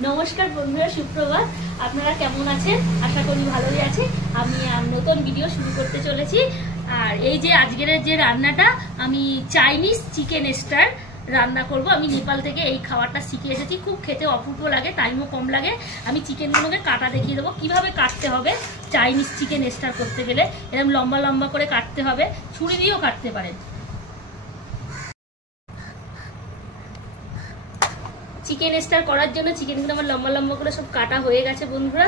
নমস্কার বন্ধুরা, সুপ্রভাত। আপনারা কেমন আছেন? আশা করি ভালোই আছে। আমি নতুন ভিডিও শুরু করতে চলেছি। আর এই যে আজকের যে রান্নাটা, আমি চাইনিজ চিকেন স্টার রান্না করব। আমি নেপাল থেকে এই খাবারটা শিখে এসেছি। খুব খেতে অপূর্ব লাগে, টাইমও কম লাগে। আমি চিকেনগুলোকে কাটা দেখিয়ে দেবো কিভাবে কাটতে হবে। চাইনিজ চিকেন স্টার করতে গেলে এরকম লম্বা লম্বা করে কাটতে হবে, ছুরি দিয়েও কাটতে পারেন। চিকেন স্টার করার জন্য চিকেনগুলো আমার লম্বা লম্বা করে সব কাটা হয়ে গেছে বন্ধুরা।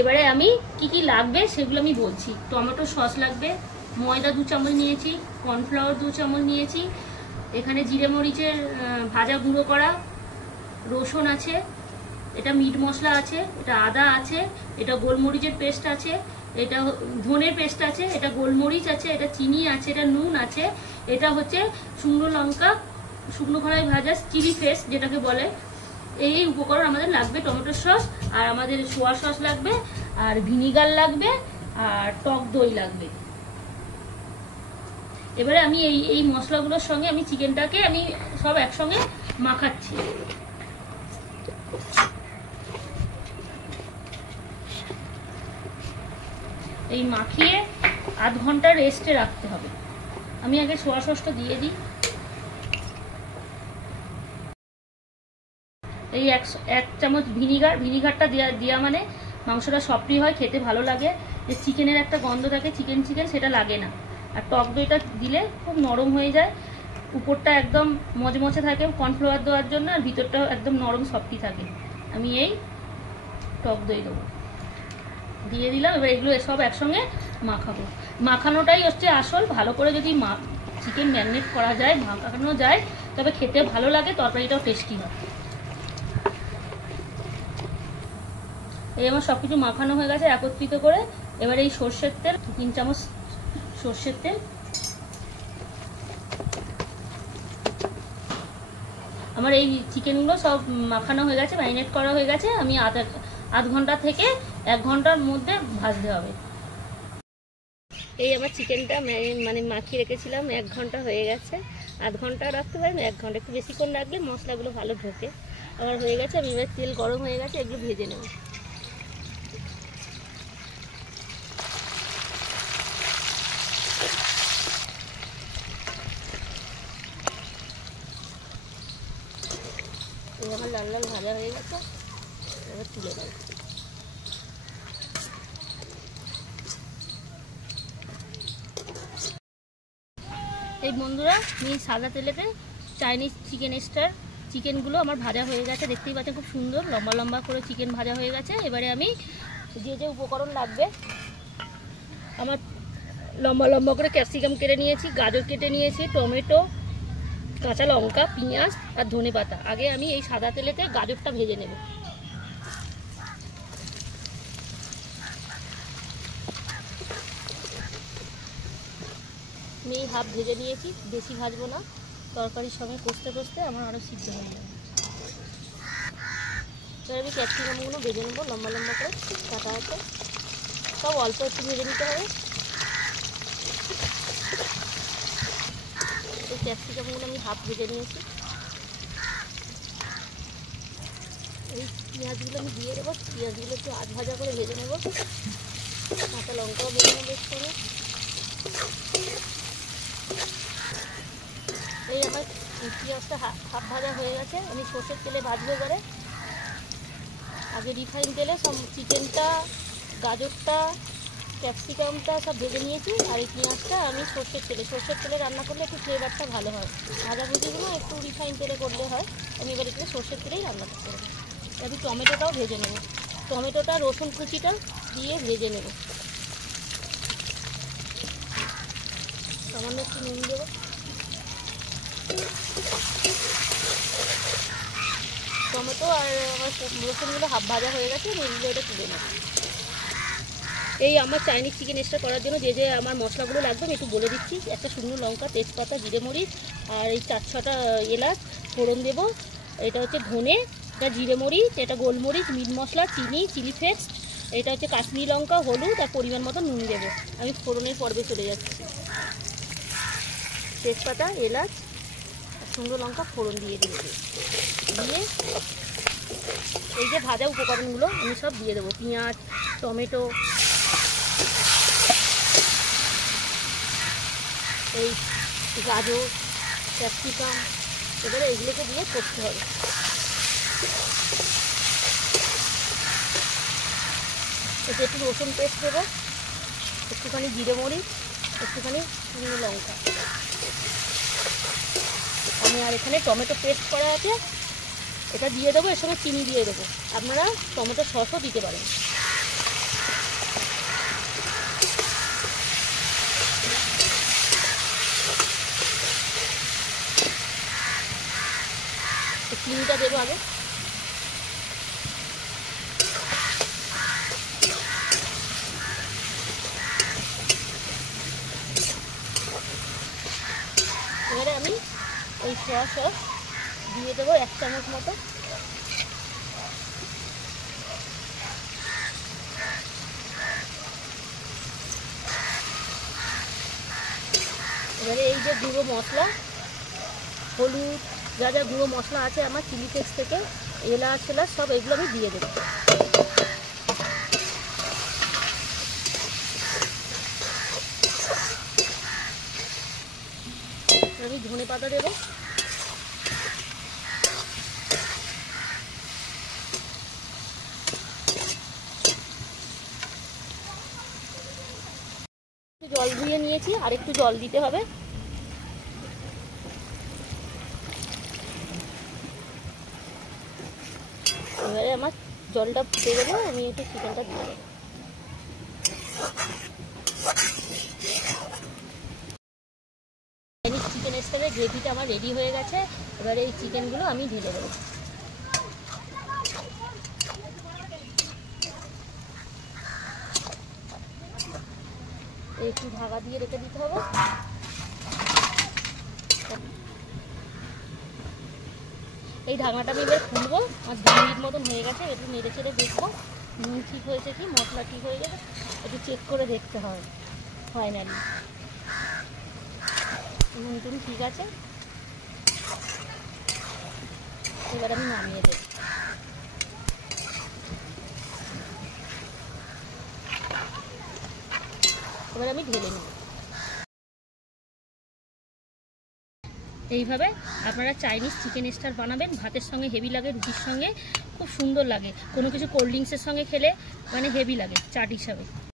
এবারে আমি কি কি লাগবে সেগুলো আমি বলছি। টমেটো সস লাগবে, ময়দা 2 চামচ নিয়েছি, কর্নফ্লাওয়ার 2 চামচ নিয়েছি, এখানে জিরে মরিচের ভাজা গুঁড়ো করা, রসুন আছে, এটা মিট মশলা আছে, এটা আদা আছে, এটা গোলমরিচের পেস্ট আছে, এটা ধনের পেস্ট আছে, এটা গোলমরিচ আছে, এটা চিনি আছে, এটা নুন আছে, এটা হচ্ছে শুকনো লঙ্কা, শুকনো খোলায় ভাজা চিলি ফ্লেক্স যেটাকে বলে। এই উপকরণ আমাদের লাগবে। টমেটো সস আর আমাদের সোয়া সস লাগবে, আর ভিনিগার লাগবে, আর টক দই লাগবে। এবারে আমি এই মশলাগুলোর সঙ্গে আমি চিকেনটাকে আমি সব একসঙ্গে মাখাচ্ছি। এই মাখিয়ে আধ ঘন্টা রেস্টে রাখতে হবে। আমি আগে সোয়া সসটা দিয়ে দিই। এই এক চামচ ভিনিগারটা দেওয়া মানে মাংসটা সফটি হয়, খেতে ভালো লাগে। যে চিকেনের একটা গন্ধ থাকে, চিকেন সেটা লাগে না। আর টক দইটা দিলে খুব নরম হয়ে যায়, উপরটা একদম মচমচে থাকে কর্নফ্লাওয়ার দেওয়ার জন্য, আর ভিতরটাও একদম নরম সফটি থাকে। আমি এই টক দই দেবো, দিয়ে দিলাম। এবার এগুলো সব একসঙ্গে মাখাবো। মাখানোটাই হচ্ছে আসল। ভালো করে যদি চিকেন ম্যারিনেট করা যায়, মাখানো যায়, তবে খেতে ভালো লাগে, তরকারিটাও টেস্টি হয়। এই আমার সব কিছু মাখানো হয়ে গেছে একত্রিত করে। এবার এই সর্ষের তেল 3 চামচ সর্ষের তেল, আমার এই চিকেনগুলো সব মাখানো হয়ে গেছে, ম্যারিনেট করা হয়ে গেছে। আমি আধ ঘন্টা থেকে 1 ঘন্টার মধ্যে ভাজতে হবে। এই আমার চিকেনটা মানে মাখিয়ে রেখেছিলাম, 1 ঘন্টা হয়ে গেছে। আধ ঘন্টা রাখতে পারেন, 1 ঘন্টা, একটু বেশিক্ষণ রাখলে মশলাগুলো ভালো ঢোকে। আমার হয়ে গেছে। আমি এবার তেল গরম হয়ে গেছে, এগুলো ভেজে নেব। আমার লাল লাল ভাজা হয়ে গেছে, এবার তুলে দেব। এই বন্ধুরা, আমি সাদা তেলেতে চাইনিজ চিকেন স্টার চিকেনগুলো আমার ভাজা হয়ে গেছে, দেখতেই পাচ্ছেন খুব সুন্দর লম্বা লম্বা করে চিকেন ভাজা হয়ে গেছে। এবারে আমি যে উপকরণ লাগবে, আমার লম্বা লম্বা করে ক্যাপসিকাম কেটে নিয়েছি, গাজর কেটে নিয়েছি, টমেটো, কাঁচা লঙ্কা, পেঁয়াজ আর ধনেপাতা। আগে আমি এই সাদা তেলেতে গাজরটা ভেজে নেব। আমি এই হাফ ভেজে নিয়েছি, বেশি ভাজবো না, তরকারির সঙ্গে কষতে কষতে আমার আরও সিদ্ধ হয়ে যাবে। এবার আমি ক্যাপসিকামগুলো ভেজে নেবো, লম্বা লম্বা করে কাটা আছে, সব অল্প একটু ভেজে নিতে হবে। এই ক্যাপসিকামগুলো আমি হাফ ভেজে নিয়েছি। এই পেঁয়াজগুলো আমি দিয়ে দেবো, পেঁয়াজগুলো একটু আধ ভাজা করে ভেজে নেবো, কাঁচা লঙ্কাও ভেজে নেবো একটু। এই আমার পেঁয়াজটা হাফ ভাজা হয়ে গেছে, আমি সর্ষের তেলে ভাজবো। এবারে আগে রিফাইন তেলে সব চিকেনটা, গাজরটা, ক্যাপসিকামটা সব ভেজে নিয়েছি, আর এই পেঁয়াজটা আমি সর্ষের তেলে রান্না করলে একটু ফ্লেভারটা ভালো হয়। ভাজাভুজিগুলো একটু রিফাইন তেলে করলে হয়। আমি এবার একটু সর্ষের তেলেই রান্না করতে হবে। আমি টমেটোটাও ভেজে নেব, টমেটোটা রসুন কুচিটা দিয়ে ভেজে নেব। সামান্য একটু নুন দেবো। টমেটো আর আমার রসুনগুলো হাফ ভাজা হয়ে গেছে, নুনগুলো এটা তুলে নেব। এই আমার চাইনিজ চিকেন স্টার করার জন্য যে আমার মশলাগুলো লাগবে আমি একটু বলে দিচ্ছি। একটা শুকনো লঙ্কা, তেজপাতা, জিরে মরিচ, আর এই 4-6টা এলাচ ফোড়ন দেবো। এটা হচ্ছে ধনে, এটা জিরে মরিচ, এটা গোলমরিচ, মিট মশলা, চিনি, চিলি ফ্লেক্স, এটা হচ্ছে কাশ্মীরি লঙ্কা, হলুদ আর পরিমাণ মতো নুন দেবো। আমি ফোড়নের পর্বে চলে যাচ্ছি। তেজপাতা, এলাচ, শুকনো লঙ্কা ফোড়ন দিয়ে দিয়েছি, দিয়ে এই যে ভাজা উপকরণগুলো আমি সব দিয়ে দেবো, পেঁয়াজ, টমেটো, এই গাজর, ক্যাপসিকাম, এবারে এইগুলোকে দিয়ে করতে হবে। এতে একটু রসুন পেস্ট দেবো, একটুখানি জিরে মরিচ, একটুখানি শুকনো লঙ্কা। আমি আর এখানে টমেটো পেস্ট করা আছে, এটা দিয়ে দেবো, এর সঙ্গে চিনি দিয়ে দেবো। আপনারা টমেটো সসও দিতে পারেন। চিনিটা দেবো আগে। এবারে আমি এই সয়া সস দিয়ে দেবো 1 চামচ মতো। এবারে এই যে গুঁড়ো মশলা, হলুদ, যা যা গুঁড়ো মশলা আছে আমার চিলি ফ্লেক্স থেকে, এলাচ ফেলাচ সব এগুলো আমি দিয়ে দেবো। আমি ধনে পাতা দেবো। জল ধুয়ে নিয়েছি, আর একটু জল দিতে হবে। এবারে আমার জলটা ফুটে গেলে আমি একটু চিকেনটা দিয়ে দেবো। চাইনিজ চিকেন স্টাইলের গ্রেভিটা আমার রেডি হয়ে গেছে। এবারে এই চিকেনগুলো আমি ঢেলে দেবো। একটু ঢাকা দিয়ে রেখে দিতে হবে। এই ঢাকনাটা আমি এবার খুলবো। আর 2 মিনিট মতন হয়ে গেছে, একটু নেড়ে চেড়ে দেখবো নুন ঠিক হয়েছে কি, মশলা ঠিক হয়ে গেছে, একটু চেক করে দেখতে হয় ফাইনালি। নুন টুন ঠিক আছে, এবার আমি নামিয়ে দেব। এবার আমি ঢেলে নেব। এইভাবে আপনারা চাইনিজ চিকেন স্টার বানাবেন। ভাতের সঙ্গে হেভি লাগে, রুটির সঙ্গে খুব সুন্দর লাগে, কোনো কিছু কোল্ড ড্রিঙ্কসের সঙ্গে খেলে মানে হেভি লাগে চাট হিসাবে।